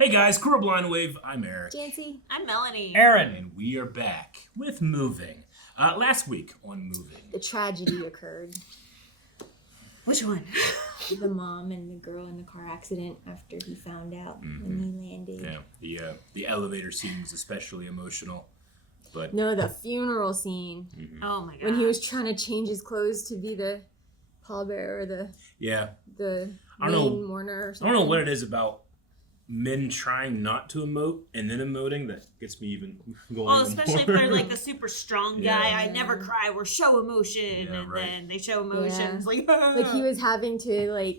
Hey guys, Crew Blind Wave, I'm Eric. Janci. I'm Melanie. Aaron. And we are back with moving. Last week on moving. The tragedy occurred. Which one? The mom and the girl in the car accident after he found out when he landed. Yeah, the elevator scene was especially emotional. But No, the funeral scene. Oh my god. When he was trying to change his clothes to be the pallbearer, the I don't know- mourner or I something. don't know what it is about men trying not to emote and then emoting that gets me even going. Well, even especially if more. they're like a super strong guy. Yeah. I never cry. We're show emotion, Yeah, and right. then they show emotions like. Like he was having to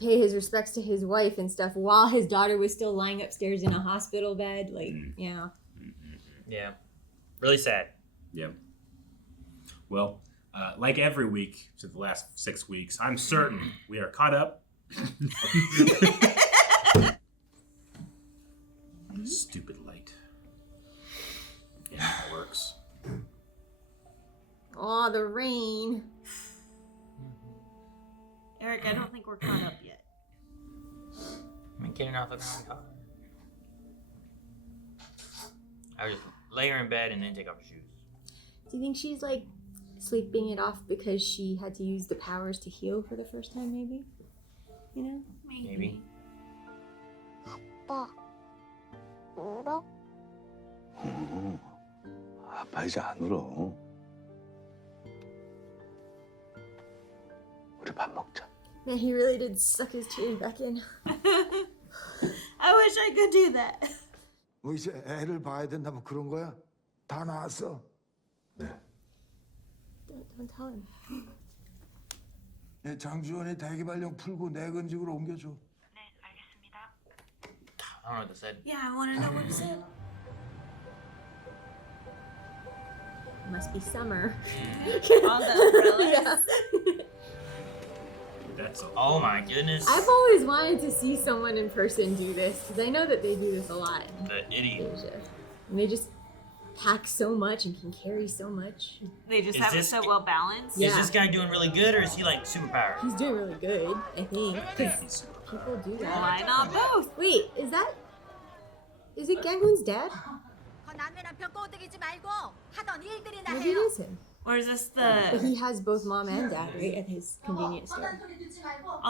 pay his respects to his wife and stuff while his daughter was still lying upstairs in a hospital bed. Yeah. Really sad. Yeah. Well, like every week for the last 6 weeks, I'm certain we are caught up. Stupid light. Yeah, it works. Oh, the rain. Eric, I don't think we're caught up yet. I'm getting off the car. I would just lay her in bed and then take off her shoes. Do you think she's sleeping it off because she had to use the powers to heal for the first time, maybe? You know? Maybe. 아빠, 울어? 아빠 이제 안 울어. 우리 밥 먹자. Man, he really did suck his tears back in. I wish I could do that. 뭐 이제 애를 봐야 된다 뭐 그런 거야? 다 나왔어. 네. Don't tell him. 장주원이 대기발령 풀고 내근직으로 옮겨줘. I don't know what they said. Yeah, I want to know what he said. Must be summer. On the umbrellas. Yeah. That's all. Oh my goodness. I've always wanted to see someone in person do this because I know that they do this a lot The in idiot. Asia. And they just pack so much and can carry so much. They just Is have it this- so well balanced. Yeah. Is this guy doing really good or is he like superpowered? He's doing really good, I think. Yeah, 'Cause he's- people do that. Why not both? Wait, is it Gang-Hoon's dad? 남의 남편 꼬드기지 말고 하던 일들이나 Maybe it 해요. is him. Or is this But the he has both mom and dad, right, at his convenience store.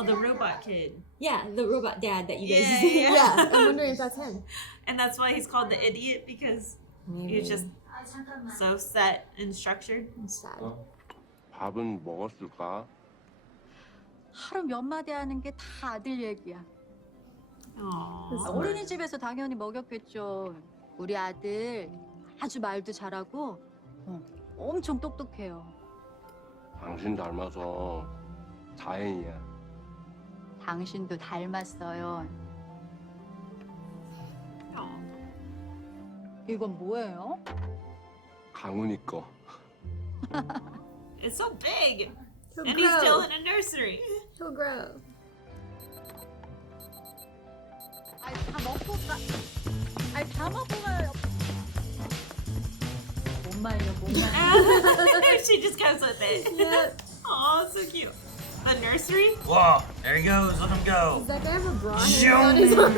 the robot kid? Yeah, the robot dad that you guys Yeah, see. yeah. Yeah, I'm wondering if that's him. And that's why he's called the idiot because Maybe. he's just so set and structured. It's sad. 밥은 먹었을까? 하루 몇 마디 하는 게 다 아들 얘기야. Aww. 어린이집에서 당연히 먹였겠죠. 우리 아들 아주 말도 잘하고 엄청 똑똑해요. 당신 닮아서 다행이야. 당신도 닮았어요. 이건 뭐예요? 강훈이 거. It's so big. He'll And he's still grow. in a nursery. He'll grow. 아이 다 먹고 가. 아이 다 먹고 가요. 못 말려 못 말려. She just comes with it. Yep. Oh, so cute. The nursery? Whoa, there he goes. Let him go. Does that guy have a bra hanging on his arm?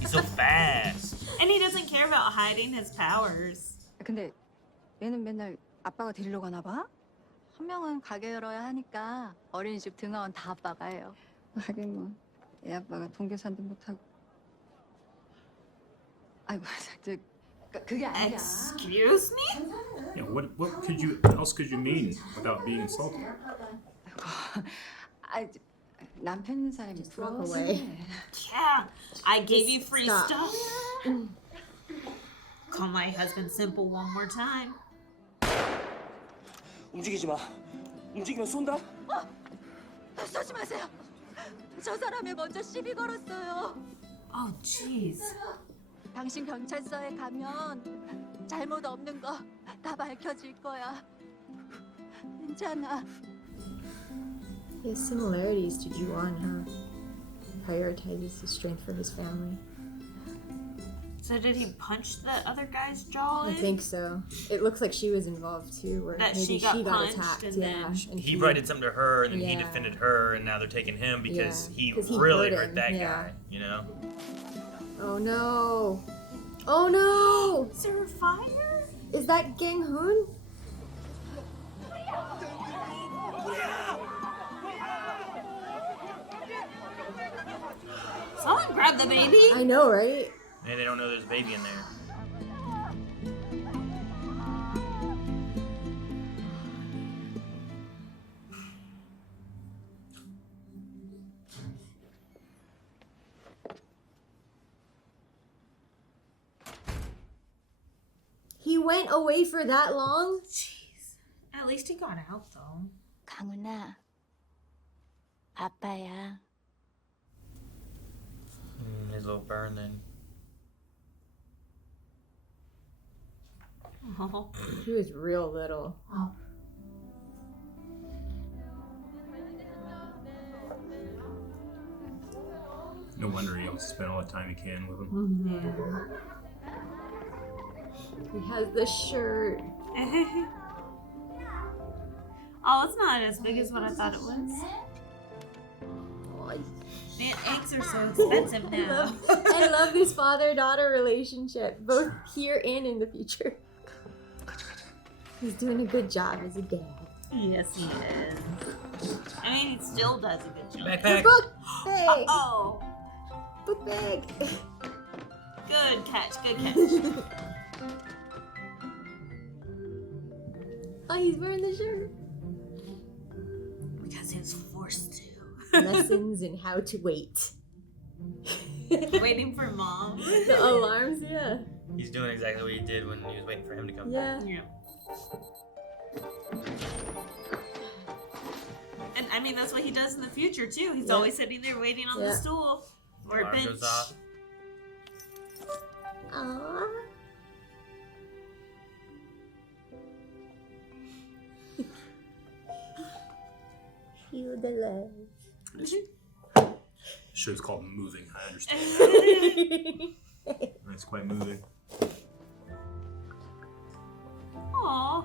He's so fast. And he doesn't care about hiding his powers. 근데 얘는 맨날 아빠가 데리러 가나 봐? 한 명은 가게 열어야 하니까 어린이집 등하원 다 아빠가 해요. 하긴 뭐 애 아빠가 동계산도 못하고. 아이고 그게 아니야. Excuse me? Yeah, what else could you mean without being insulted? 아 남편 있는 사람이 Just walk 부러워서 away. 그래. Yeah, I gave you free Stop. stuff. Call my husband simple one more time. 움직이지 마. 움직이면 쏜다. 쏘지 마세요. 저 사람이 먼저 시비 걸었어요. Oh, jeez. 당신 경찰서에 가면 잘못 없는 거 다 밝혀질 거야. 괜찮아. He has similarities to Ju-won, huh? Prioritizes his strength for his family. So did he punch the other guy's jaw I in? think so. It looks like she was involved too, where That maybe she got punched attacked. and Yeah, then and He probably did something to her, and then he Yeah. defended her, and now they're taking him because Yeah, he 'cause he really hurt hurt him, that yeah. guy. You know. Oh no! Oh no! Is there a fire? Is that Gang-Hoon? Someone grab the baby. I know, right? And they don't know there's a baby in there. He went away for that long? Jeez. At least he got out though. 강훈아, 아빠야. His little burn then. Oh. He was real little. No wonder he wants to spend all the time he can with him. He has the shirt. Oh, it's not as big as what I thought it was. Oh, Man, eggs are so expensive now. I love this father-daughter relationship, both here and in the future. He's doing a good job as a dad. Yes, he is. I mean, he still does a good job. Backpack. Book bag! Oh, Book bag! good catch, good catch. Oh, he's wearing the shirt. Because he was forced to. Lessons in how to wait. Waiting for mom. The alarms, yeah. He's doing exactly what he did when he was waiting for him to come Yeah. Yeah. And I mean, that's what he does in the future too. He's Yeah. always sitting there waiting on Yeah. the stool or a Alarm bench. goes off. Aww. Feel the love. The show's called Moving, I understand. It's quite moving. Aww.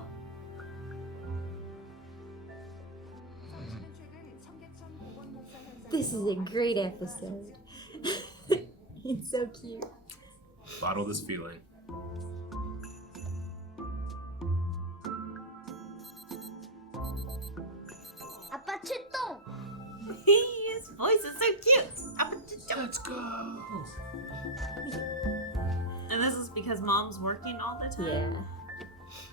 This is a great episode. It's so cute. Bottle this feeling. 아빠 출동! His voice is so cute. Let's go. And this is because mom's working all the time. Yeah.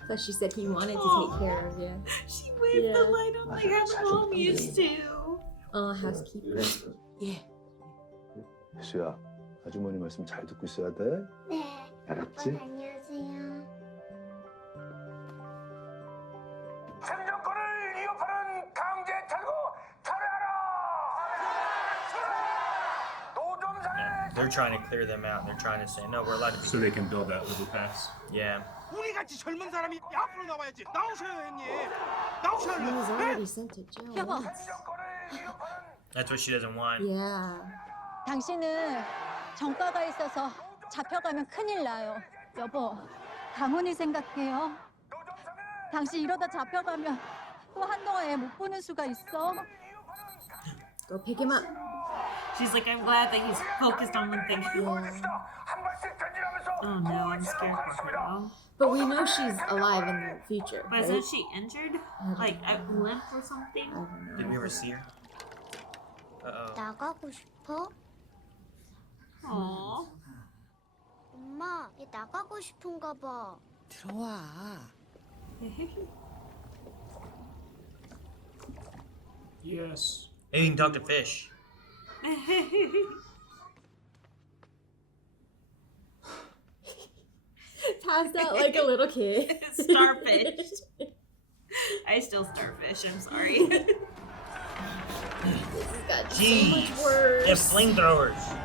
Plus she said he wanted to Aw. take care of you. She waved Yeah. the light on like how mom used to. Oh, housekeeper. 수야, 아주머니 말씀 잘 듣고 있어야 돼. 네. 알았지? 아빠 다녀오세요. 생존권을 위협하는 강제 탈고 철회하라! 노점상의 They're trying to clear them out. They're trying to say, no, we're allowed to. So they can build that overpass. Yeah. 우리 같이 젊은 사람이 앞으로 나와야지. 나오셔요, 형님. 나오셔요. He was already sent to jail. 여보, once. 생존권을 위협하는 That's what she doesn't want. Yeah. 당신은 정가가 있어서 잡혀가면 큰일 나요. 여보, 강훈이 생각해요. 당신 이러다 잡혀가면 또 한동안 애 못 보는 수가 있어. Go pick him up. She's like, I'm glad that he's focused on one thing. Yeah. 한 발씩 전진하면서 Oh no, I'm scared for her though. But we know she's alive in the future, But right? isn't she injured? Like a limp or something? I don't know. Did we ever see her? Uh-oh. 나가고 싶어? Aww. 엄마, 얘 나가고 싶은가 봐. 들어와. Yes. Maybe you can talk to fish. Passed out like a little kid. Starfish. I still starfish, I'm sorry. This has got so Jeez. much worse. They have flamethrowers.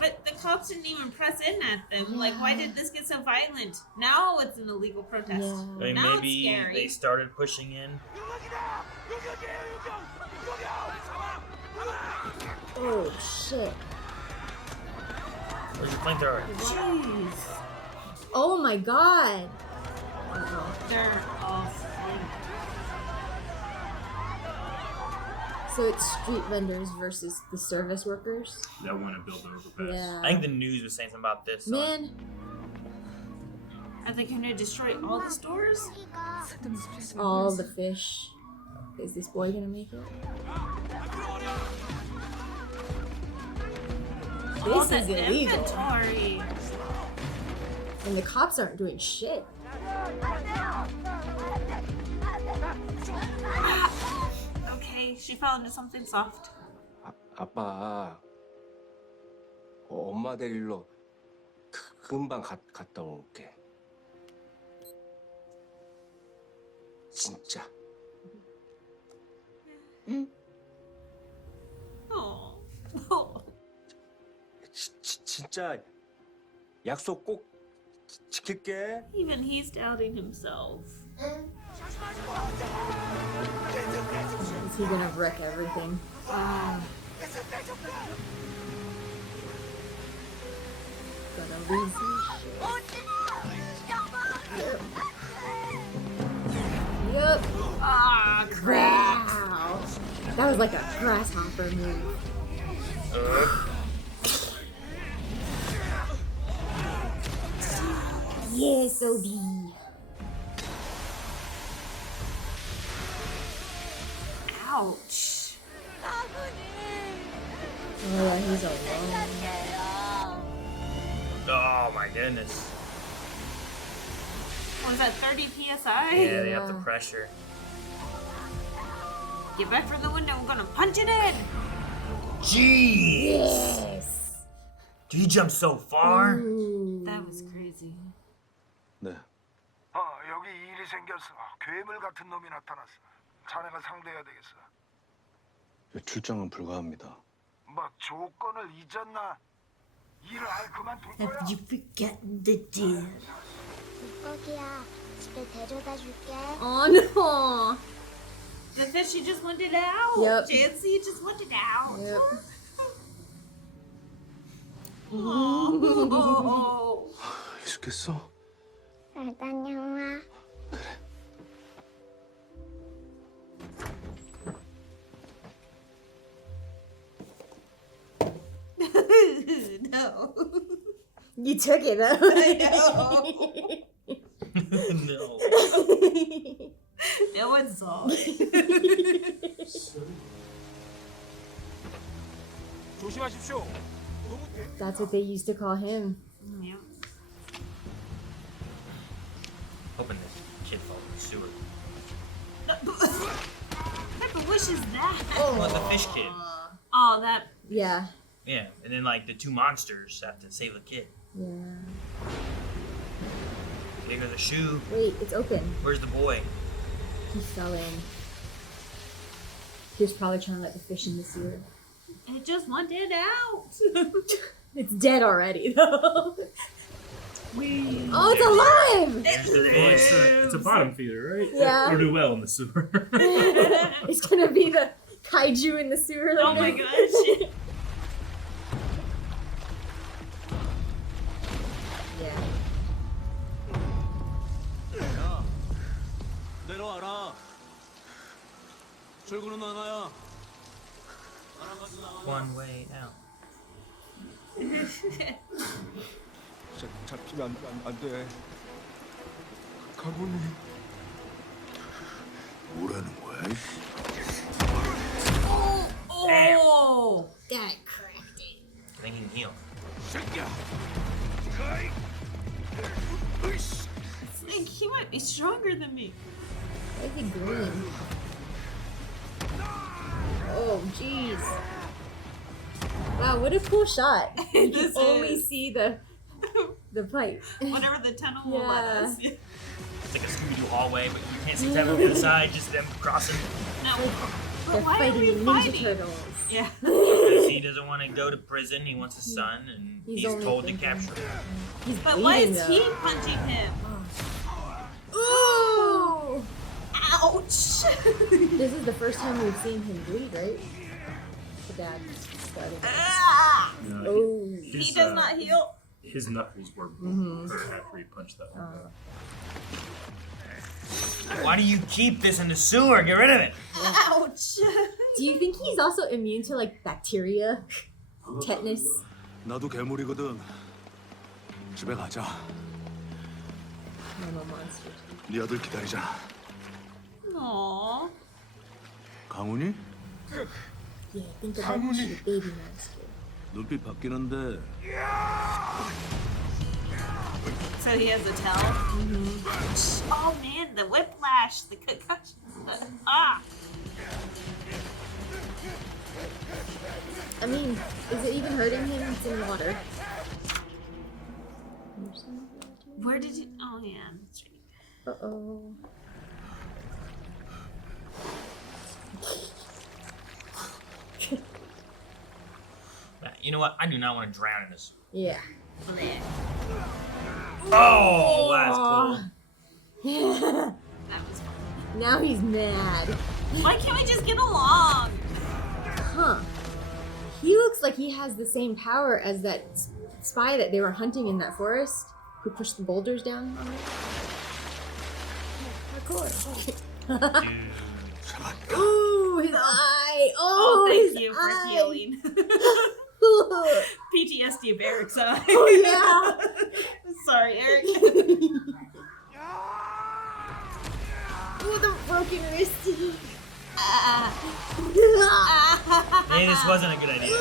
But the cops didn't even press in at them. Like, why did this get so violent? Now it's an illegal protest. Yeah. I mean, Now maybe it's scary. they started pushing in. Oh shit. Where's your flamethrower? Jeez. Oh my god. They're all flamed. So it's street vendors versus the service workers. That want to build the overpass. Yeah. I think the news was saying something about this. Man, Are they gonna destroy all the stores? all the fish. Is this boy gonna make it? All This the is illegal. inventory. And the cops aren't doing shit. Okay, she fell into something soft. 아빠, 엄마 데리러 금방 갔다 올게. 진짜. Oh. 진짜 약속 꼭 지킬게. Even he's doubting himself. Is he gonna wreck everything? Gonna lose his shit. Yep. Ah, crap. Wow. That was like a grasshopper move. Yes, OB. Ouch. Oh, he's alone. Oh my goodness. Was that 30 psi? Yeah, they have the Yeah. pressure. Get back from the window. I'm gonna punch it in. Jeez! Yes. Did he jump so far? Ooh. That was crazy. 네. 여기 일이 생겼어. 괴물 같은 놈이 나타났어. 자네가 상대해야 되겠어. 출장은 불가합니다. 뭐 조건을 잊었나? 일을 아예 그만둘 거야? Have you forgotten the deal? 물고기야, 집에 데려다 줄게. Oh no. The fish, you just wanted out. Yep. Janci, you just wanted out. Yep. Oh. 익숙했어? 잘 다녀와. No. You took it though. No. No one saw it. 조심하십시오. That's what they used to call him. Yeah. Hoping this kid falls in the sewer. What type of wish is that? Oh, the fish kid. Oh, that. Yeah. Yeah, and then like the two monsters have to save the kid. Yeah. Here goes the shoe. Wait, it's open. Where's the boy? He fell in. He was probably trying to let the fish in the sewer. It just wanted out. It's dead already though. Oh, it's alive! It's a bottom feeder, right? Yeah. Or do well in the sewer. It's gonna be the kaiju in the sewer. Oh my gosh. Yeah. 내려와라. 출구는 하나야. One way out. 잡히면 안 돼. 강훈이. 뭐라는 거야? Oh. That cracked it. I think he can heal. Like, he might be stronger than me. Why is he green? Oh, jeez. Wow, what a cool shot. You can This only is- see the pipe. Whatever the tunnel will let Yeah. us. It's like a Scooby-Doo hallway, but you can't see them on the other side, just them crossing. No. They're But why are fighting we the Ninja fighting? Turtles. Yeah. Because he doesn't want to go to prison, he wants his son, and He's he's only told to thinking- capture him. He's But why bleeding, is though. he punching him? Ooh! Ouch! This is the first time we've seen him bleed, right? The dad started. Ah! No, Oh. He does not. not heal. His knuckles were hurt after he punched that one guy. Why do you keep this in the sewer? Get rid of it. Ouch. Do you think he's also immune to like bacteria, tetanus? 나도 괴물이거든. 집에 가자. Normal monsters. 네 아들 기다리자. Aww. 강훈이? Yeah, think about the baby monster. 눈빛 바뀌는데 So he has a tell? Oh man, the whiplash, the concussion. I mean, is it even hurting him? It's in water. Where did you? Oh yeah, that's right. Uh-oh. You know what? I do not want to drown in this. Yeah. Oh, that's cool. That was fun. Now he's mad. Why can't we just get along? Huh. He looks like he has the same power as that spy that they were hunting in that forest, who pushed the boulders down on it. Parkour. Ooh, his eye! Oh, thank his you for eye. healing. PTSD of Eric's eye. Oh yeah. Sorry, Eric. Ooh, the broken wristy. Maybe this wasn't a good idea.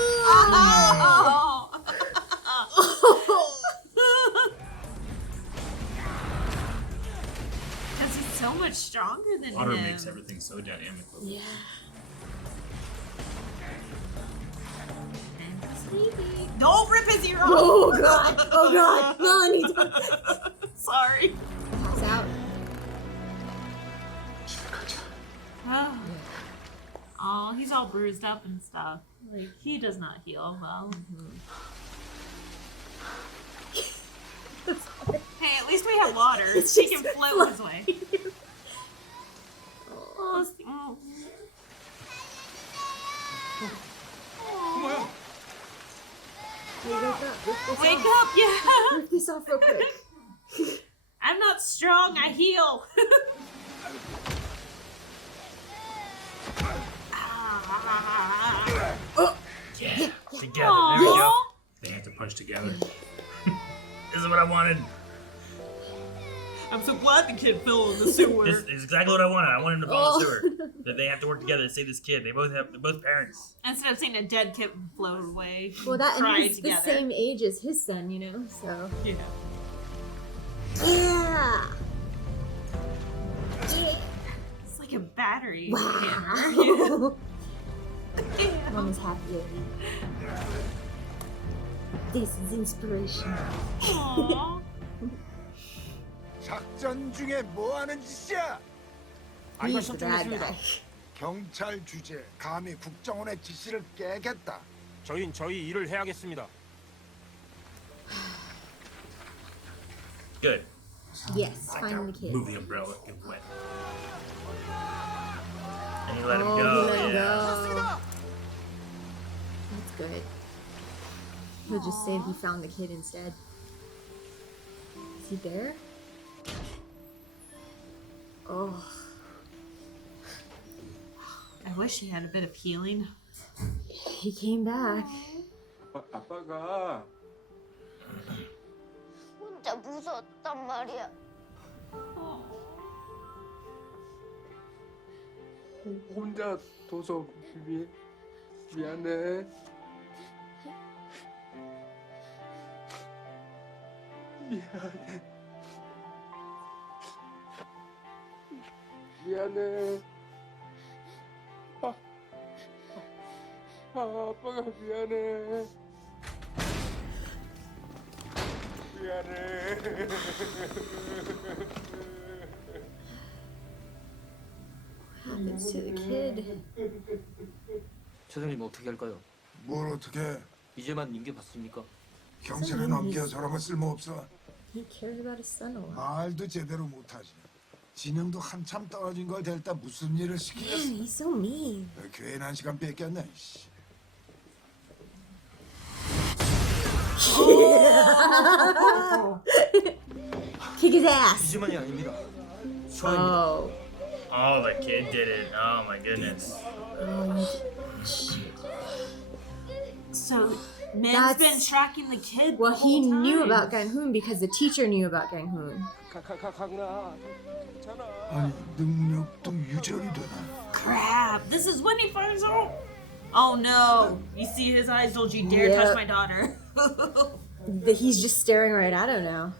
Because he's so much stronger than Water him. makes everything so dynamic. Yeah. Don't rip his ear off. Oh god. Oh god. Melanie. Sorry. Pass out. Oh, he's all bruised up and stuff. Like, he does not heal well. Hey, at least we have water. It's He just can float his way. Oh, 뭐야? wake up, yeah. Rip this off real quick. I'm not strong, I heal. Yeah, together. There we go. They have to punch together. This is what I wanted. I'm so glad the kid fell in the sewer. This is exactly what I wanted. I wanted him to fall in the sewer. That they have to work together to save this kid. They're both parents. Instead of seeing a dead kid float away. Well, that and cry he's the together. same age as his son, you know. So. Yeah. Yeah. Yeah. It's like a battery Wow. hammer. Mommy's happy. This is inspiration. Aww. 작전 중에 뭐 하는 짓이야? He's the bad guy. 경찰 주재, 감히 국정원의 지시를 깨겠다. 저희 일을 해야겠습니다. Good. Yes, find the kid. Move the umbrella, get wet. And he let him Oh, go. he let him Yeah. go. That's good. He'll just say he found the kid instead. Is he there? Oh. I wish he had a bit of healing. He came back. 아빠가 혼자 무서웠단 말이야. 혼자 둬서 미안해. 미안해. 아빠가 미안해. 미안해. What happens to the kid? 최선님 어떻게 할까요? 뭘 어떻게? 이제만 인계 받습니까? 경찰에 넘겨 저런 거 쓸모없어. He cares about his son a lot. 말도 제대로 못하지. 지능도 한참 떨어진 걸 댈다 무슨 일을 Man, 시키겠어? he's so mean. 괜한 시간 뺏겼네. 씨. Kick his ass. 이지만이 아닙니다. Oh. Oh, the kid did it. Oh my goodness. So Min's That's- been tracking the kid. Well, the he whole time. knew about Gang-Hoon because the teacher knew about Gang-Hoon. 강나 괜찮아. 아니 능력도 유절이 되나? Crap! This is when he finds out. Oh no! You see his eyes. Don't you dare Yep. touch my daughter. He's just staring right at him now.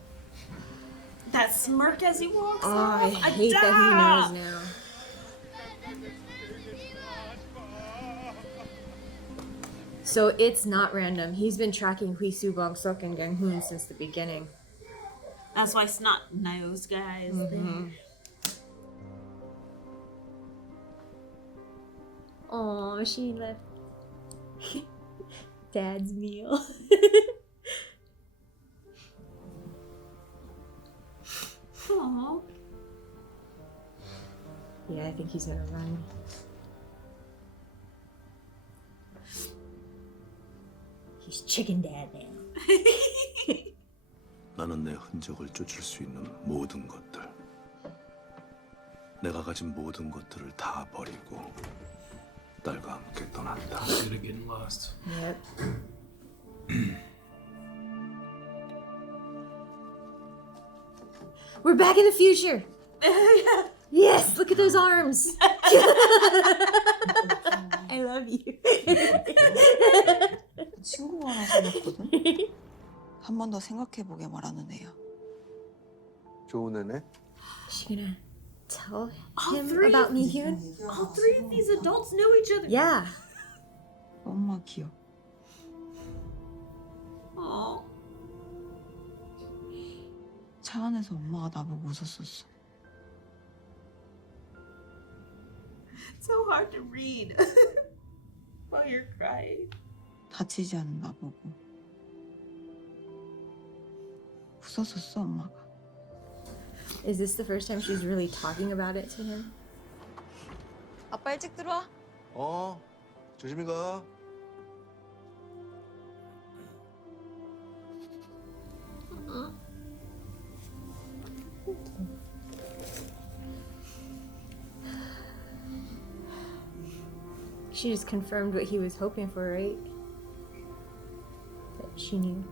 That smirk as he walks Oh, off. I hate that he knows now. So it's not random. He's been tracking Hui-Soo, Bong-Seok, and Gang-Hoon since the beginning. That's why Snot knows, guys. Oh, she left Dad's meal. Aww. Yeah, I think he's gonna run. He's chicken dad now. 나는 내 흔적을 쫓을 수 있는 모든 것들, 내가 가진 모든 것들을 다 버리고 딸과 함께 떠난다. Good at getting lost. Yep. We're back in the future. Yes, look at those arms. I love you. 친구가 하나 생겼거든? 한 번 더 생각해보게 말하는 애야. 좋은 애네? Is she gonna tell All him three? about Mi-Hyun? All three of these adults know each other. Yeah. 엄마 기억. Aw. 차 안에서 엄마가 나보고 웃었었어. So hard to read while you're crying. 다치지 않은 나보고. 웃었었어, 엄마가. Is this the first time she's really talking about it to him? 아빠 일찍 들어와. 조심히 가. She just confirmed what he was hoping for, right? That she knew.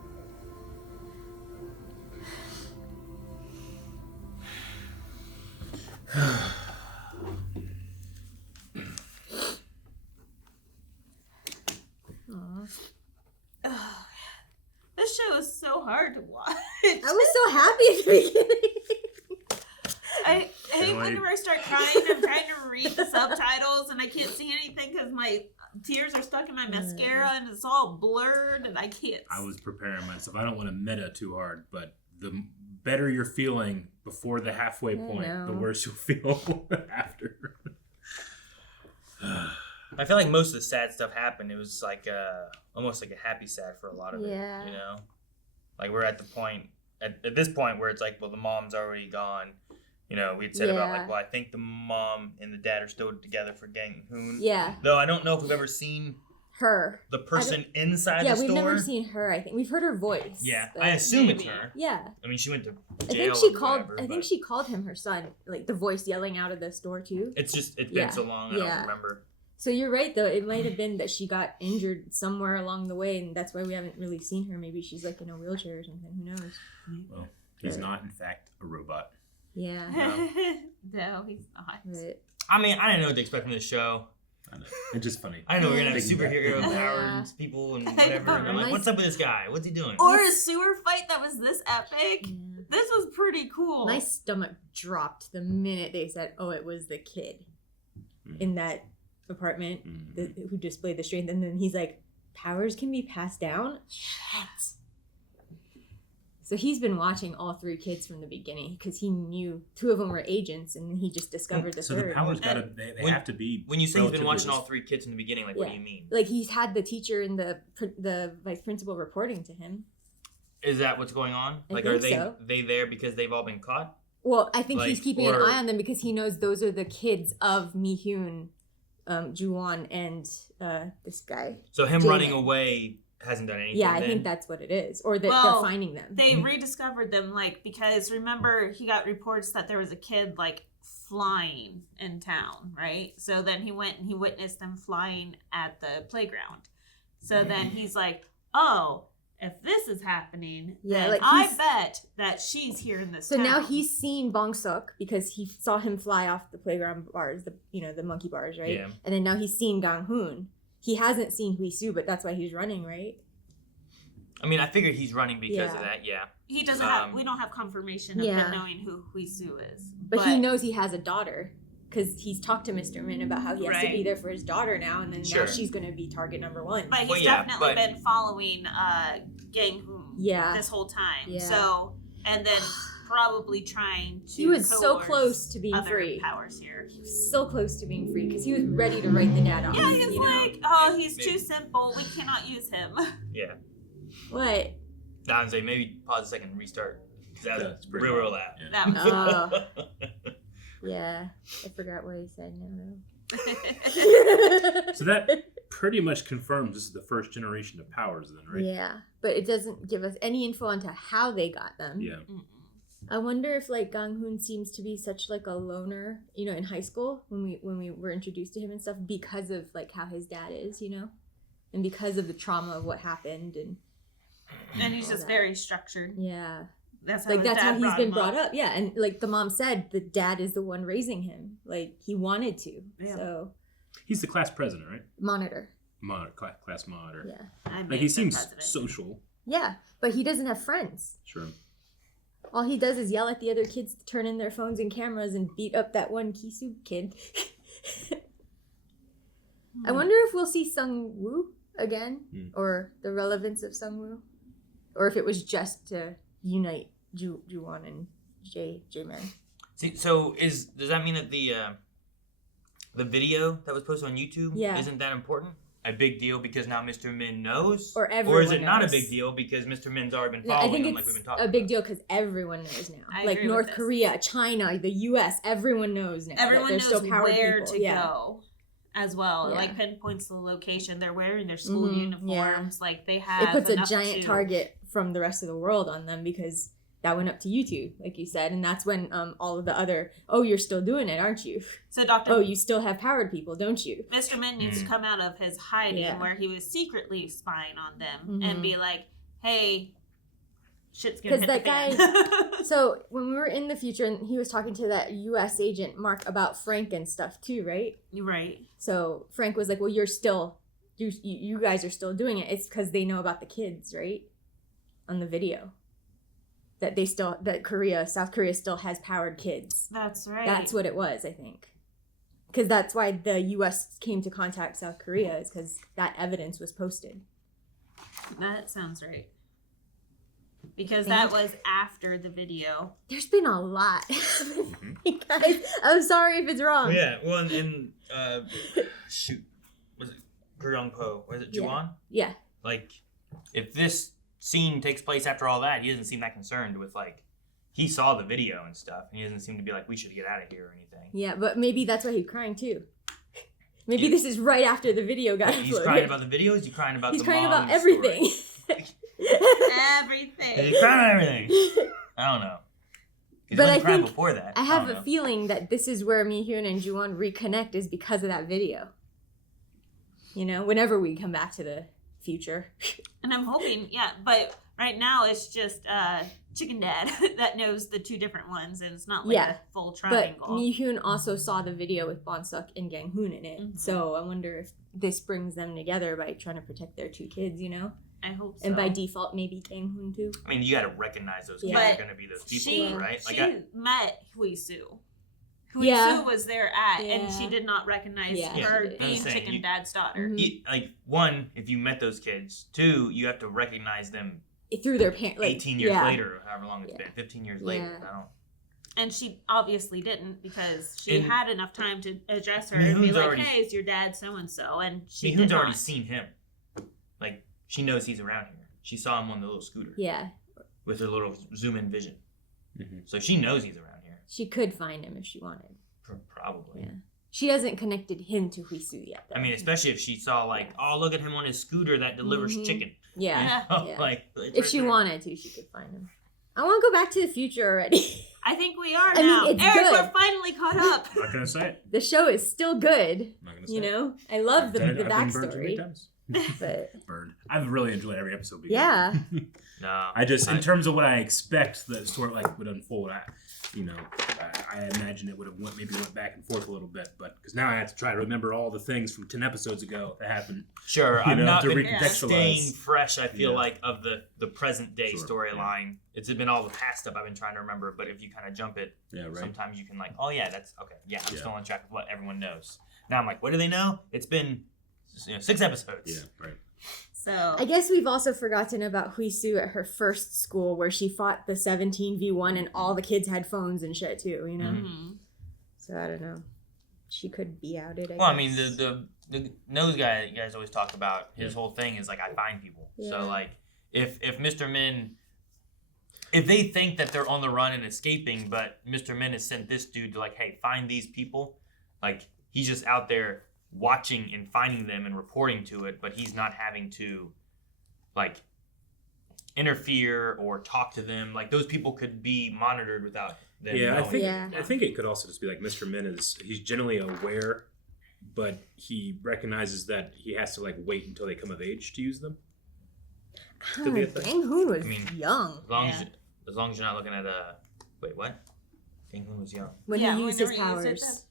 This show is so hard to watch. I was so happy at the beginning. I hate whenever I start crying. I'm trying to read the subtitles and I can't see anything because my tears are stuck in my mascara and it's all blurred and I can't. I was preparing myself. I don't want to meta too hard, but the better you're feeling before the halfway point, the worse you'll feel after. I feel like most of the sad stuff happened. It was like almost like a happy sad for a lot of Yeah. it. You know, like we're at the point at this point where it's like, well, the mom's already gone. You know, we had said about like, well, I think the mom and the dad are still together for Gang-Hoon. Yeah. Though I don't know if we've ever seen Her. the person inside the Yeah, store. we've never seen her. I think we've heard her voice. Yeah, but- I assume it's her. Yeah. I mean, she went to I jail. think she or called. whatever, I think but she called him her son. Like the voice yelling out of the store too. It's just it's Yeah. been so long. I Yeah. don't remember. So you're right though. It might have been that she got injured somewhere along the way, and that's why we haven't really seen her. Maybe she's like in a wheelchair or something. Who knows? Well, he's not, in fact, a robot. Yeah. No, he's not. But I mean, I didn't know what to expect from this show. I know. It's just funny. I know we're gonna have Thinking back. superhero Yeah. powers, people, and whatever. And I'm like, Nice. what's up with this guy? What's he doing? Or a sewer fight that was this epic. yeah. This was pretty cool. My stomach dropped the minute they said, "Oh, it was the kid in that apartment who displayed the strength." And then he's like, "Powers can be passed down." Shit. So he's been watching all three kids from the beginning because he knew two of them were agents, and he just discovered the So third. the powers gotta, they When- have to be. When you say he's been relatively watching this- all three kids in the beginning, like, what do you mean? Like he's had the teacher and the vice principal reporting to him. Is that what's going on? I Like, think are they so. they there because they've all been caught? Well, I think he's Like, keeping an or- eye on them because he knows those are the kids of Mi-Hyun, Ju-won, and this guy. So him Jamin. running away hasn't done anything. Yeah, I think that's what it is. Or that they're finding them. They rediscovered them, like, because remember he got reports that there was a kid, like, flying in town, right? So then he went and he witnessed them flying at the playground. So then he's like, oh, if this is happening, then like I bet that she's here in this town. So now he's seen Bong-Seok because he saw him fly off the playground bars, the monkey bars, right? Yeah. And then now he's seen Gang-Hoon. He hasn't seen Hui-Soo, but that's why he's running, right? I mean, I figured he's running because of that, yeah. He doesn't have, we don't have confirmation of him knowing who Hui-Soo is. But he knows he has a daughter because he's talked to Mr. Min about how he has to be there for his daughter now, and then now she's going to be target number one. But he's definitely been following Gang-Hoon this whole time. Yeah. So, and then probably trying to He was so close to being free. Powers here. He was so close to being free because he was ready to write the dad off. Yeah, he's like, oh, he's too simple. We cannot use him. Yeah. What? I would say maybe pause a second and restart. Because that's real loud. Yeah. Yeah, I forgot what he said now. So that pretty much confirms this is the first generation of powers then, right? Yeah, but it doesn't give us any info onto how they got them. Yeah. I wonder if like Gang-Hoon seems to be such like a loner, in high school when we were introduced to him and stuff because of like how his dad is, and because of the trauma of what happened and he's just very structured. Yeah. That's how he's been brought up. Yeah, and like the mom said, the dad is the one raising him. Like he wanted to. Yeah. So he's the class president, right? Monitor, class monitor. Yeah. Like he seems social. Yeah, but he doesn't have friends. Sure. All he does is yell at the other kids to turn in their phones and cameras and beat up that one Hui-Soo kid. I wonder if we'll see Sung-woo again, or the relevance of Sung-woo, or if it was just to unite Ju-won and J-Man. See, so does that mean that the video that was posted on YouTube isn't that important? A big deal because now Mr. Min knows? Or is it not a big deal because Mr. Min's already been following him like we've been talking about? A big deal because everyone knows now. Like North Korea, China, the US, everyone knows now. Everyone knows still where to go as well. It like pinpoints the location. They're wearing their school uniforms. Like they have it puts a giant target from the rest of the world on them because that went up to YouTube, like you said, and that's when all of the other, you're still doing it, aren't you? So you still have powered people, don't you? Mr. Min needs to come out of his hiding where he was secretly spying on them and be like, hey, shit's gonna hit the fan. Guy, so when we were in the future, and he was talking to that U.S. agent, Mark, about Frank and stuff too, right? Right. So Frank was like, well, you're still, you guys are still doing it. It's because they know about the kids, right? On the video. That South Korea still has powered kids. That's right. That's what it was, I think. Because that's why the U.S. came to contact South Korea, is because that evidence was posted. That sounds right. Because that was after the video. There's been a lot. Guys, I'm sorry if it's wrong. Yeah, well, in shoot, was it Gyeongpo? Was it Juwon? Yeah. Like, if this scene takes place after all that, he doesn't seem that concerned with, like, he saw the video and stuff, and he doesn't seem to be like, we should get out of here or anything. Yeah, but maybe that's why he's crying too. Maybe this is right after the video got uploaded. He's crying about the video? He's crying about He's crying about everything. Everything. He's crying about everything. I don't know. But I think before that. I have a feeling that this is where Mi-hyun and Ju-won reconnect is because of that video. Whenever we come back to the future. And I'm hoping, but right now it's just Chicken Dad that knows the two different ones, and it's not like a full triangle. But Mi-hyun also saw the video with Bong-Seok and Gang-Hoon in it, so I wonder if this brings them together by trying to protect their two kids, I hope so. And by default, maybe Gang-Hoon too. I mean, you got to recognize those kids are going to be those people, right? She met Hui-Soo. Hui-Soo was there and she did not recognize her being Chicken Dad's daughter. One, if you met those kids. Two, you have to recognize them through their parents. 18 years later, or however long it's been. 15 years later. I don't. And she obviously didn't because she had enough time to address her and be like, hey, it's your dad so-and-so. And she did not. Already seen him. Like, she knows he's around here. She saw him on the little scooter. Yeah. With her little zoom-in vision. Mm-hmm. So she knows he's around here. She could find him if she wanted. Probably. Yeah. She hasn't connected him to Hui-Soo yet, though. I mean, especially if she saw, like, oh, look at him on his scooter that delivers chicken. Yeah. You know? Yeah. Like if she wanted to, she could find him. I want to go Back to the Future already. I think we are I now. mean, it's Eric, good. we're finally caught up. I'm not gonna say it. The show is still good. I'm not gonna say You it. know, I love the I've been burned too many backstory. times. But Burned. I've really enjoyed every episode. yeah, No. I just, in terms of what I expect the story would unfold, I imagine it would have maybe went back and forth a little bit, but because now I have to try to remember all the things from 10 episodes ago that happened. Sure, I'm not to been recontextualize. staying fresh. I feel like of the present day Sure, storyline. It's been all the past stuff I've been trying to remember, but if you kind of jump it, sometimes you can like, oh yeah, that's okay. Yeah, I'm still on track with what everyone knows. Now I'm like, what do they know? It's been 6 episodes. Yeah, right. So I guess we've also forgotten about Hui-Soo at her first school where she fought the 17v1 and all the kids had phones and shit too, you know? Mm-hmm. So I don't know. She could be outed, I mean, the nose guy you guys always talk about, his whole thing is like, I find people. Yeah. So like, if Mr. Min, if they think that they're on the run and escaping, but Mr. Min has sent this dude to like, hey, find these people, like he's just out there watching and finding them and reporting to it, but he's not having to like interfere or talk to them. Like those people could be monitored without them knowing. I think it could also just be like Mr. Min he's generally aware, but he recognizes that he has to like wait until they come of age to use them. Gang-Hoon was young. As long as you're not looking at wait, what? Gang-Hoon was young. When he used his powers.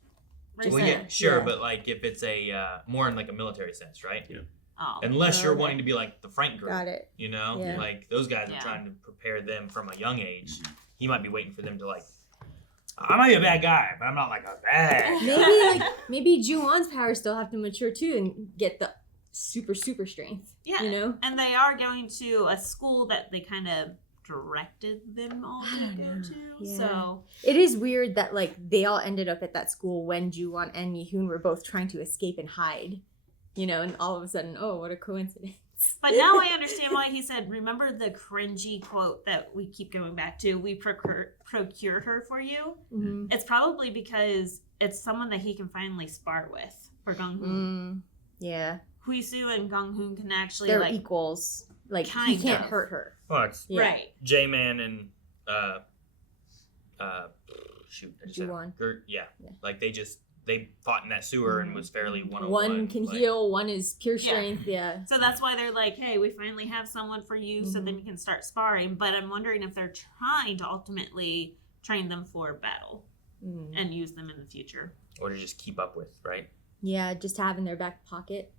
Well, yeah, sure, but like if it's a more in like a military sense, right? Yeah. Oh. Unless you're wanting to be like the Frank group. Got it. You know, like those guys are trying to prepare them from a young age. He might be waiting for them to like. I might be a bad guy, but I'm not like a bad. Maybe Ju-Won's powers still have to mature too and get the super strength. Yeah, you know. And they are going to a school that they kind of directed them all to go to. Yeah. So it is weird that like they all ended up at that school when Ju-Won and Mi-Hoon were both trying to escape and hide, you know, and all of a sudden, oh, what a coincidence. But now I understand why he said, remember the cringy quote that we keep going back to, we procured her for you? Mm-hmm. It's probably because it's someone that he can finally spar with for Gang-Hoon. Yeah. Hui-Soo and Gang-Hoon can actually they're equals. Like he can't hurt her. Well, it's right. J-Man and shoot, I just Ju-Won. yeah. Like they fought in that sewer and was fairly one-on-one. One can heal, one is pure strength, yeah. So that's why they're like, hey, we finally have someone for you, so then you can start sparring. But I'm wondering if they're trying to ultimately train them for battle and use them in the future. Or to just keep up with, right? Yeah, just to have in their back pocket.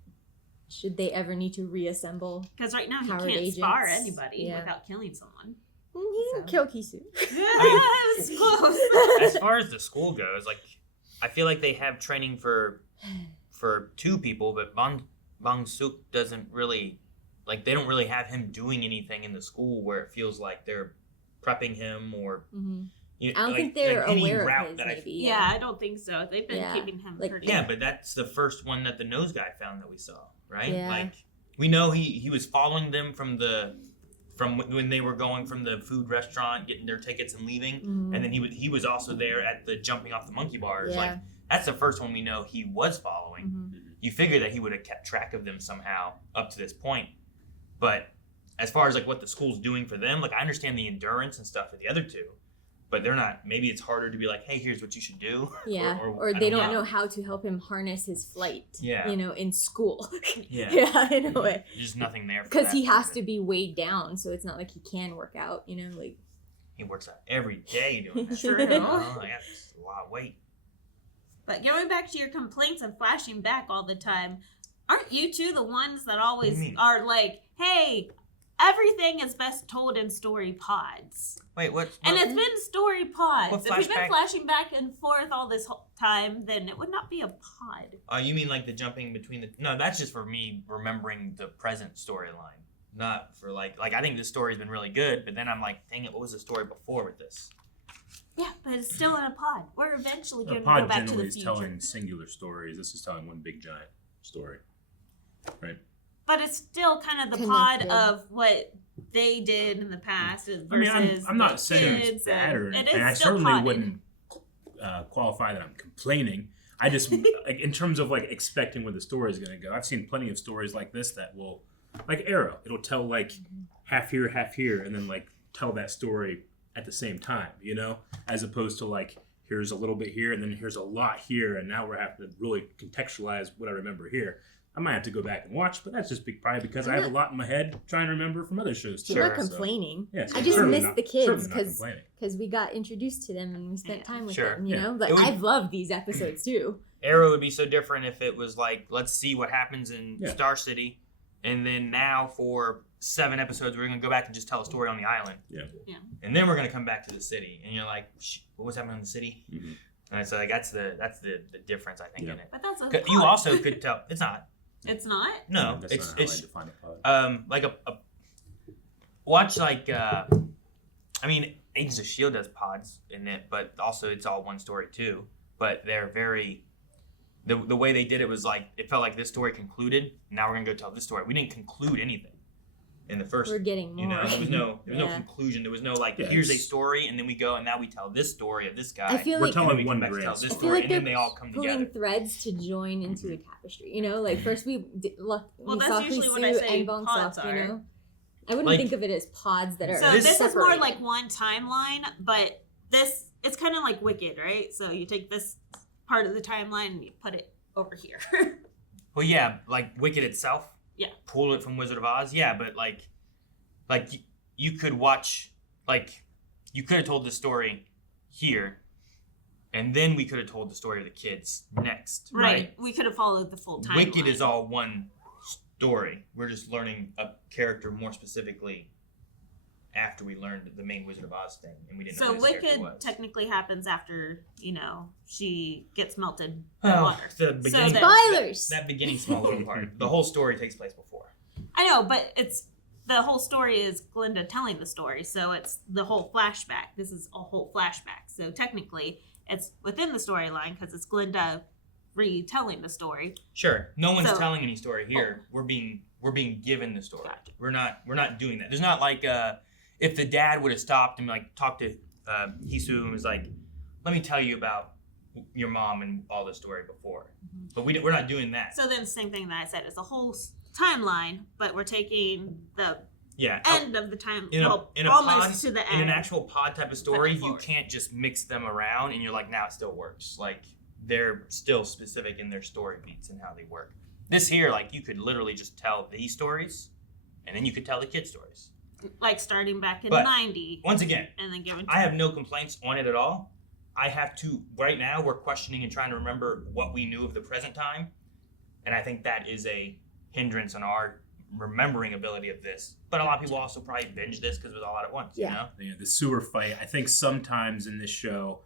Should they ever need to reassemble? Because right now he can't spar anybody without killing someone. He didn't kill Hui-Soo. Yes, close. As far as the school goes, like I feel like they have training for 2 people, but Bong-Seok doesn't really like they don't really have him doing anything in the school where it feels like they're prepping him or. I don't think they're aware of his, maybe. Yeah, I don't think so. They've been keeping him pretty. Yeah, but that's the first one that the nose guy found that we saw, right? Yeah. Like we know he was following them from when they were going from the food restaurant, getting their tickets and leaving, and then he was also there at the jumping off the monkey bars. Like that's the first one we know he was following. You figure that he would have kept track of them somehow up to this point, but as far as like what the school's doing for them, like I understand the endurance and stuff for the other 2. But they're not. Maybe it's harder to be like, hey, here's what you should do. Yeah. Or they don't know how to help him harness his flight. Yeah. You know, in school. Yeah. Yeah, in a way. There's nothing there. Because he has to be weighed down, so it's not like he can work out. You know, like he works out every day doing that. True. That's a lot of weight. But going back to your complaints of flashing back all the time, aren't you 2 the ones that always are like, hey, everything is best told in story pods? Wait, what? And it's been story pods. If we've been flashback? flashing back and forth all this whole time, then it would not be a pod. Oh, you mean like the jumping between the... No, that's just for me remembering the present storyline. Not for like I think this story's been really good, but then I'm like, dang it, what was the story before with this? Yeah, but it's still in a pod. We're eventually going to pod go back to generally the is future. telling singular stories. This is telling one big giant story, right? But it's still kind of the pod of what they did in the past versus I'm not saying it's bad, and I certainly wouldn't qualify that I'm complaining. I just like in terms of like expecting where the story is going to go. I've seen plenty of stories like this that will like Arrow. It'll tell like half here, and then like tell that story at the same time, you know, as opposed to like here's a little bit here and then here's a lot here, and now we're having to really contextualize what I remember here. I might have to go back and watch, but that's just probably because I have a lot in my head trying to remember from other shows too. I'm not complaining. So, yeah, so I just miss the kids because we got introduced to them and we spent time with Sure. them, you know? But I've loved these episodes too. Arrow would be so different if it was like, let's see what happens in Star City, and then now for 7 episodes we're going to go back and just tell a story on the island. Yeah. And then we're going to come back to the city, and you're like, what was happening in the city? Mm-hmm. And so like that's the difference I think in it. But that's you also could tell it's not. It's not? No, that's it's not how I define a pod. like a watch like I mean Agents of S.H.I.E.L.D. does pods in it, but also it's all one story too. But they're very the way they did it was like it felt like this story concluded. Now we're gonna go tell this story. We didn't conclude anything in the first. We're getting more. You know, there was no conclusion. There was no like here's a story and then we go and now we tell this story of this guy. I feel like telling one tell grand this story. story and then they all come pulling together. threads to join into a tapestry. You know, like first we that's saw usually Hui-Soo what I say and pods Bong-Seok, are. you know. I wouldn't Like- think of it as pods that are So this is more separated. like one timeline, but it's kind of like Wicked, right? So you take this part of the timeline and you put it over here. Well, yeah, like Wicked itself. Yeah. Pull it from Wizard of Oz. Yeah, but like you could watch, like, you could have told the story here, and then we could have told the story of the kids next. Right. We could have followed the full timeline. Wicked is all one story. We're just learning a character more specifically after we learned the main Wizard of Oz thing, and we didn't know So who this character Wicked was. technically happens after, you know, she gets melted in Oh, water. the beginning, Spoilers! That beginning small little part. The whole story takes place before. I know, but the whole story is Glinda telling the story, so it's the whole flashback. This is a whole flashback. So technically, it's within the storyline because it's Glinda retelling the story. Sure. No one's telling any story here. We're being given the story. Gotcha. We're not doing that. There's not like if the dad would have stopped and like talked to Hui-Soo and was like, let me tell you about your mom and all the story before. Mm-hmm. But we're not doing that. So then, same thing that I said, it's a whole timeline, but we're taking the end of the time, in a almost pod, to the in end. an actual pod type of story, you can't just mix them around and you're like, now it still works. Like they're still specific in their story beats and how they work. This here, like you could literally just tell these stories, and then you could tell the kid stories. Like starting back in But 90. Once again, and then giving. I have no complaints on it at all. I have to right now. We're questioning and trying to remember what we knew of the present time, and I think that is a hindrance on our remembering ability of this. But a lot of people also probably binge this because it was all out at once. You know? The sewer fight. I think sometimes in this show,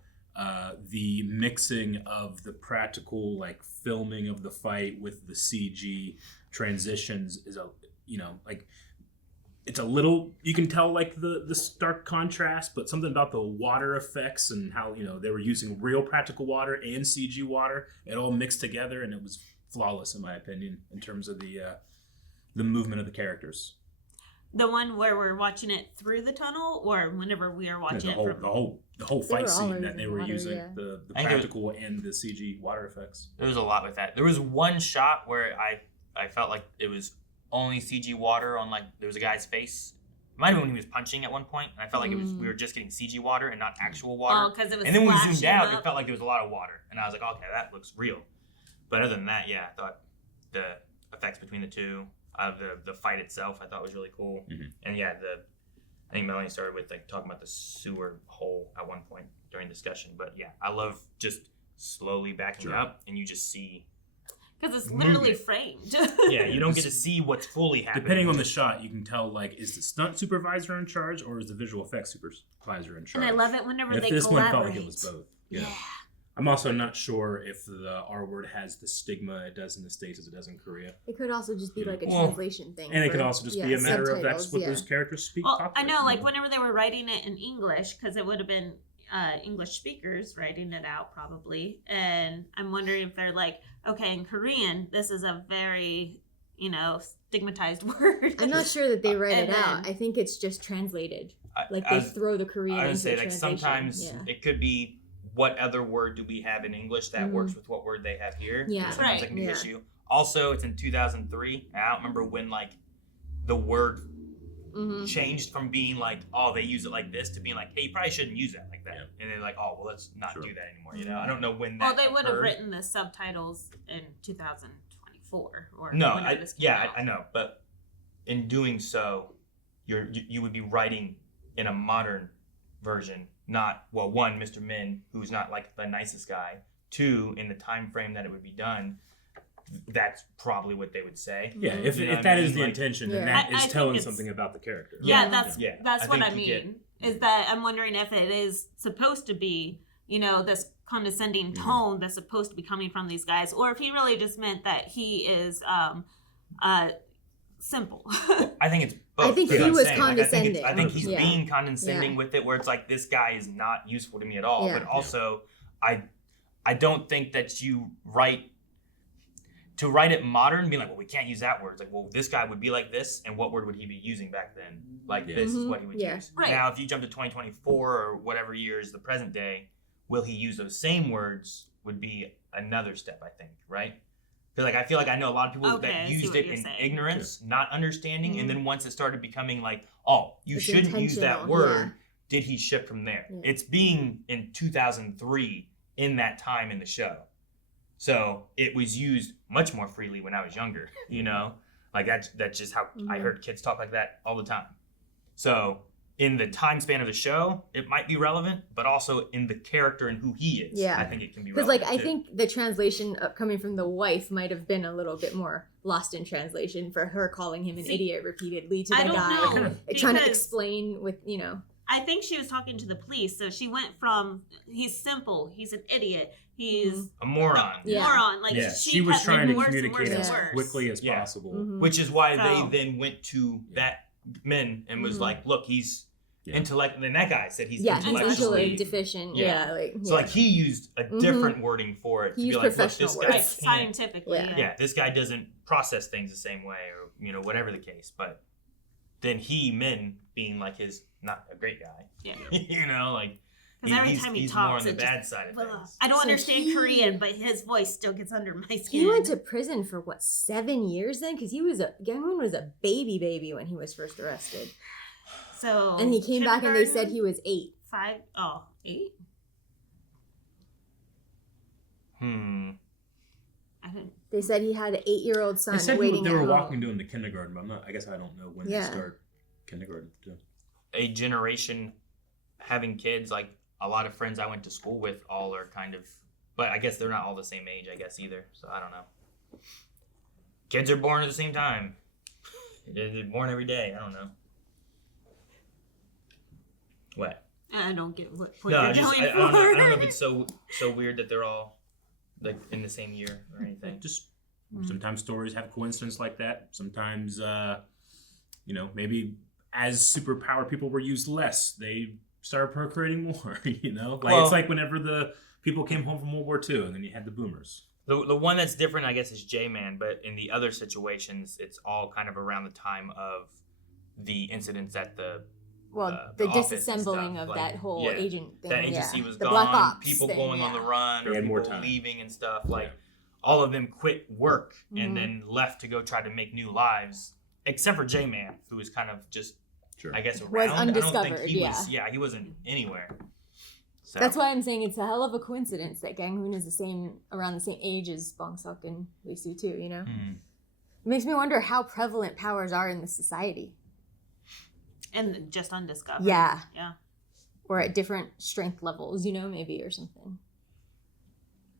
the mixing of the practical, like filming of the fight with the CG transitions is it's a little, you can tell like the stark contrast, but something about the water effects and how, you know, they were using real practical water and CG water, it all mixed together, and it was flawless in my opinion in terms of the movement of the characters. The one where we're watching it through the tunnel, or whenever we are watching the whole fight scene that they were using the practical and the CG water effects. There was a lot with that. There was one shot where I felt like it was only CG water on, like, there was a guy's face. It might have been when he was punching at one point, and I felt like it was we were just getting CG water and not actual water. Oh, because it was. And then when we zoomed out, up. it felt like there was a lot of water, and I was like, okay, that looks real. But other than that, yeah, I thought the effects between the two, the fight itself, I thought was really cool. Mm-hmm. And yeah, I think Melanie started with like talking about the sewer hole at one point during discussion. But yeah, I love just slowly backing up, and you just see. Because it's literally framed. Yeah, you don't get to see what's fully happening. Depending on the shot, you can tell, like, is the stunt supervisor in charge or is the visual effects supervisor in charge? And I love it whenever they this collaborate. one felt like it was both. Yeah. I'm also not sure if the R word has the stigma it does in the States as it does in Korea. It could also just be like a translation thing. And it could also just be a matter of that's what those characters speak. Well, I know, like, whenever they were writing it in English, because it would have been English speakers writing it out probably, and I'm wondering if they're like, okay, in Korean this is a very, you know, stigmatized word. I'm not sure that they write it out. I think it's just translated. Like they throw the Korean into say, like, translation. sometimes it could be what other word do we have in English that works with what word they have here. Yeah, sometimes that can be an issue. Also, it's in 2003. I don't remember when like the word changed from being like, oh, they use it like this to being like, hey, you probably shouldn't use that like that. Yeah. And they're like, oh, well, let's not do that anymore. You know, I don't know when that. Well, they would have occurred. written the subtitles in 2024 or no, whenever this came out. I know, but in doing so, you would be writing in a modern version, not one, Mr. Min, who's not like the nicest guy. 2, in the time frame that it would be done. That's probably what they would say. Yeah, if that is the intention, then that is telling something about the character. Yeah, that's what I mean. Is that I'm wondering if it is supposed to be, this condescending tone that's supposed to be coming from these guys, or if he really just meant that he is simple. I think it's both. I think he was condescending. I think he's being condescending with it, where it's like, this guy is not useful to me at all. But also, I don't think that you write it modern, being like, well, we can't use that word. It's like, well, this guy would be like this, and what word would he be using back then? Like, this is what he would use. Right. Now, if you jump to 2024 or whatever year is the present day, will he use those same words would be another step, I think, right? Because I feel like I know a lot of people that used it in ignorance, not understanding, and then once it started becoming like, oh, you shouldn't use that word, did he shift from there? Yeah. It's being in 2003 in that time in the show. So it was used much more freely when I was younger, Like that's just how I heard kids talk like that all the time. So in the time span of the show, it might be relevant, but also in the character and who he is, I think it can be relevant. Because I think the translation coming from the wife might have been a little bit more lost in translation for her calling him an idiot repeatedly to the guy, trying to explain with, I think she was talking to the police, so she went from he's simple, he's an idiot, he's a moron. Moron. Like she was trying to communicate as quickly as possible. Which is why they then went to that Min and was like, look, he's intellect. And then that guy said he's intellectually deficient. So like he used a different wording for it to be like, look, this guy scientifically. This guy doesn't process things the same way, or whatever the case. But then Min being like his not a great guy. Like. Because every time he talks, more on the bad side of things. I don't understand Korean, but his voice still gets under my skin. He went to prison for 7 years then? Because Gang-Hoon was a baby when he was first arrested. So and he came back and they said he was 8. 5? Oh, 8? They said he had an 8-year-old son waiting they were walking to him to kindergarten, but I guess I don't know when they start kindergarten too. A generation having kids, like a lot of friends I went to school with all are kind of, but I guess they're not all the same age, I guess, either. So I don't know. Kids are born at the same time. They're born every day. I don't know. What? I don't get what point you're going for. I don't know if it's so weird that they're all like in the same year or anything. Just sometimes stories have coincidence like that. Sometimes, maybe as superpower people were used less, they started procreating more, it's like whenever the people came home from World War II and then you had the boomers. The one that's different, I guess, is J-Man, but in the other situations, it's all kind of around the time of the incidents at the disassembling of that whole agent thing. That agency was gone, people going on the run, or people leaving and stuff. Like, all of them quit work and then left to go try to make new lives, except for J-Man, who was kind of just, I guess, around. Was undiscovered, I don't think he was, he wasn't anywhere. So. That's why I'm saying it's a hell of a coincidence that Gang-Hoon is around the same age as Bong-Seok and Hui-Soo too, It makes me wonder how prevalent powers are in this society. And just undiscovered. Yeah. Or at different strength levels, maybe, or something.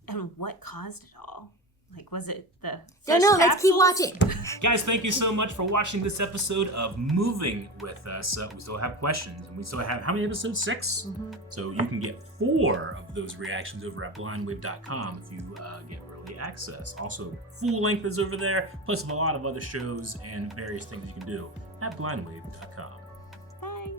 And what caused it all? Like, was it the let's keep watching. Guys, thank you so much for watching this episode of Moving with us. We still have questions, and we still have, how many episodes? 6? So you can get 4 of those reactions over at blindwave.com if you get early access. Also, full length is over there, plus a lot of other shows and various things you can do at blindwave.com. Bye.